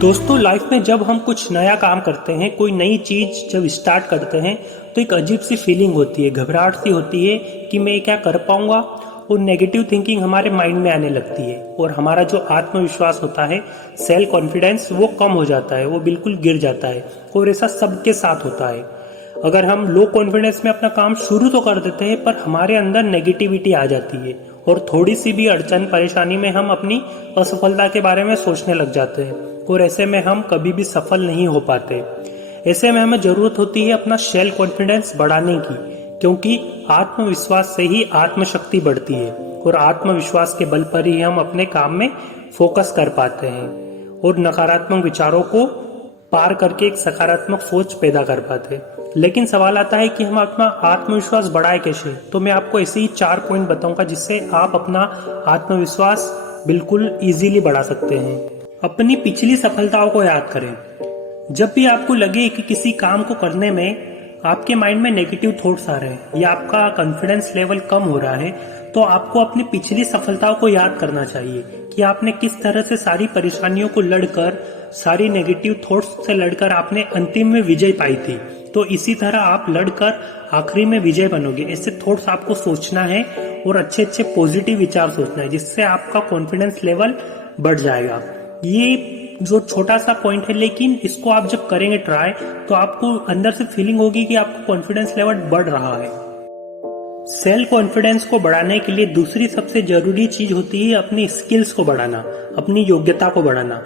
दोस्तों, लाइफ में जब हम कुछ नया काम करते हैं, कोई नई चीज जब स्टार्ट करते हैं तो एक अजीब सी फीलिंग होती है, घबराहट सी होती है कि मैं क्या कर पाऊंगा। और नेगेटिव थिंकिंग हमारे माइंड में आने लगती है और हमारा जो आत्मविश्वास होता है, सेल्फ कॉन्फिडेंस, वो कम हो जाता है, वो बिल्कुल गिर जाता है। और ऐसा सबके साथ होता है। अगर हम लो कॉन्फिडेंस में अपना काम शुरू तो कर देते हैं, पर हमारे अंदर नेगेटिविटी आ जाती है और थोड़ी सी भी अड़चन परेशानी में हम अपनी असफलता के बारे में सोचने लग जाते हैं और ऐसे में हम कभी भी सफल नहीं हो पाते। ऐसे में हमें जरूरत होती है अपना सेल्फ कॉन्फिडेंस बढ़ाने की, क्योंकि आत्मविश्वास से ही आत्मशक्ति बढ़ती है और आत्मविश्वास के बल पर ही हम अपने काम में फोकस कर पाते हैं और नकारात्मक विचारों को पार करके एक सकारात्मक सोच पैदा कर पाते हैं। लेकिन सवाल आता है कि हम अपना आत्मविश्वास बढ़ाए कैसे। तो मैं आपको ऐसे ही 4 पॉइंट बताऊंगा जिससे आप अपना आत्मविश्वास बिल्कुल इजीली बढ़ा सकते हैं। अपनी पिछली सफलताओं को याद करें। जब भी आपको लगे कि किसी काम को करने में आपके माइंड में नेगेटिव थॉट्स आ रहे हैं या आपका कॉन्फिडेंस लेवल कम हो रहा है, तो आपको अपनी पिछली सफलताओं को याद करना चाहिए कि आपने किस तरह से सारी परेशानियों को लड़कर, सारी नेगेटिव थॉट्स से लड़कर आपने अंतिम में विजय पाई थी। तो इसी तरह आप लड़कर आखिरी में विजय बनोगे। ऐसे थॉट्स आपको सोचना है और अच्छे अच्छे पॉजिटिव विचार सोचना है, जिससे आपका कॉन्फिडेंस लेवल बढ़ जाएगा। ये जो छोटा सा पॉइंट है, लेकिन इसको आप जब करेंगे ट्राई, तो आपको अंदर से फीलिंग होगी कि आपका कॉन्फिडेंस लेवल बढ़ रहा है। सेल्फ कॉन्फिडेंस को बढ़ाने के लिए दूसरी सबसे जरूरी चीज होती है अपनी स्किल्स को बढ़ाना, अपनी योग्यता को बढ़ाना।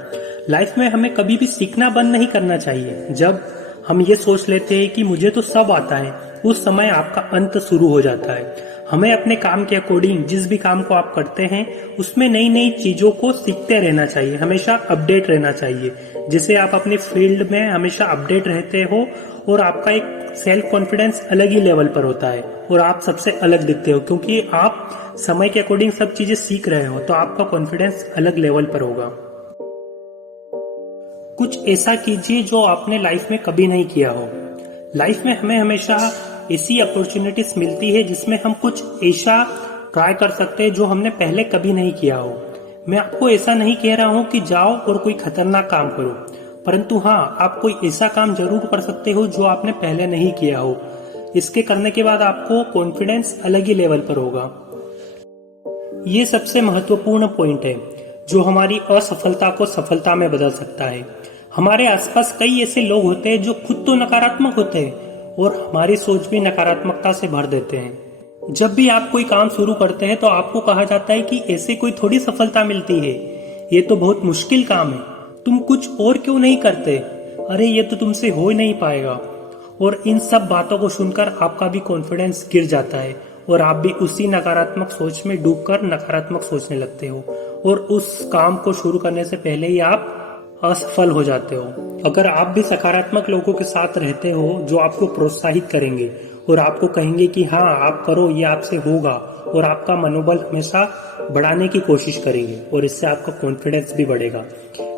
लाइफ में हमें कभी भी सीखना बंद नहीं करना चाहिए। जब हम ये सोच लेते हैं कि मुझे तो सब आता है, उस समय आपका अंत शुरू हो जाता है। हमें अपने काम के अकॉर्डिंग, जिस भी काम को आप करते हैं, उसमें नई नई चीजों को सीखते रहना चाहिए, हमेशा अपडेट रहना चाहिए, जिससे आप अपनी फील्ड में हमेशा अपडेट रहते हो और आपका एक सेल्फ कॉन्फिडेंस अलग ही लेवल पर होता है और आप सबसे अलग दिखते हो, क्योंकि आप समय के अकॉर्डिंग सब चीजें सीख रहे हो, तो आपका कॉन्फिडेंस अलग लेवल पर होगा। कुछ ऐसा कीजिए जो आपने लाइफ में कभी नहीं किया हो। लाइफ में हमें हमेशा ऐसी अपॉर्चुनिटीज मिलती है जिसमें हम कुछ ऐसा ट्राई कर सकते हैं जो हमने पहले कभी नहीं किया हो। मैं आपको ऐसा नहीं कह रहा हूं कि जाओ और कोई खतरनाक काम करो, परंतु हाँ, आप कोई ऐसा काम जरूर कर सकते हो जो आपने पहले नहीं किया हो। इसके करने के बाद आपको कॉन्फिडेंस अलग ही लेवल पर होगा। ये सबसे महत्वपूर्ण पॉइंट है जो हमारी असफलता को सफलता में बदल सकता है। हमारे आसपास कई ऐसे लोग होते हैं जो खुद तो नकारात्मक होते हैं और हमारी सोच भी नकारात्मकता से भर देते हैं। जब भी आप कोई काम शुरू करते हैं तो आपको कहा जाता है कि ऐसे कोई थोड़ी सफलता मिलती है, ये तो बहुत मुश्किल काम है, तुम कुछ और क्यों नहीं करते, अरे ये तो तुमसे हो ही नहीं पाएगा। और इन सब बातों को सुनकर आपका भी कॉन्फिडेंस गिर जाता है और आप भी उसी नकारात्मक सोच में डूबकर नकारात्मक सोचने लगते हो और उस काम को शुरू करने से पहले ही आप असफल हो जाते हो। अगर आप भी सकारात्मक लोगों के साथ रहते हो जो आपको प्रोत्साहित करेंगे और आपको कहेंगे कि हाँ आप करो, ये आपसे होगा, और आपका मनोबल हमेशा बढ़ाने की कोशिश करेंगे और इससे आपका कॉन्फिडेंस भी बढ़ेगा।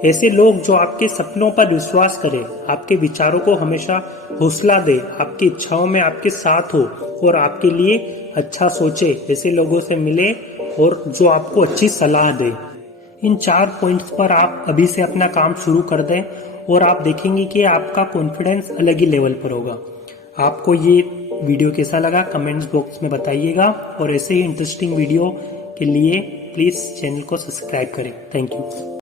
ऐसे लोग जो आपके सपनों पर विश्वास करें, आपके विचारों को हमेशा हौसला दे, आपकी इच्छाओं में आपके साथ हो और आपके लिए अच्छा सोचे, ऐसे लोगों से मिले और जो आपको अच्छी सलाह दे। इन 4 पॉइंट्स पर आप अभी से अपना काम शुरू कर दें और आप देखेंगे कि आपका कॉन्फिडेंस अलग ही लेवल पर होगा। आपको ये वीडियो कैसा लगा कमेंट्स बॉक्स में बताइएगा और ऐसे ही इंटरेस्टिंग वीडियो के लिए प्लीज चैनल को सब्सक्राइब करें। Thank you.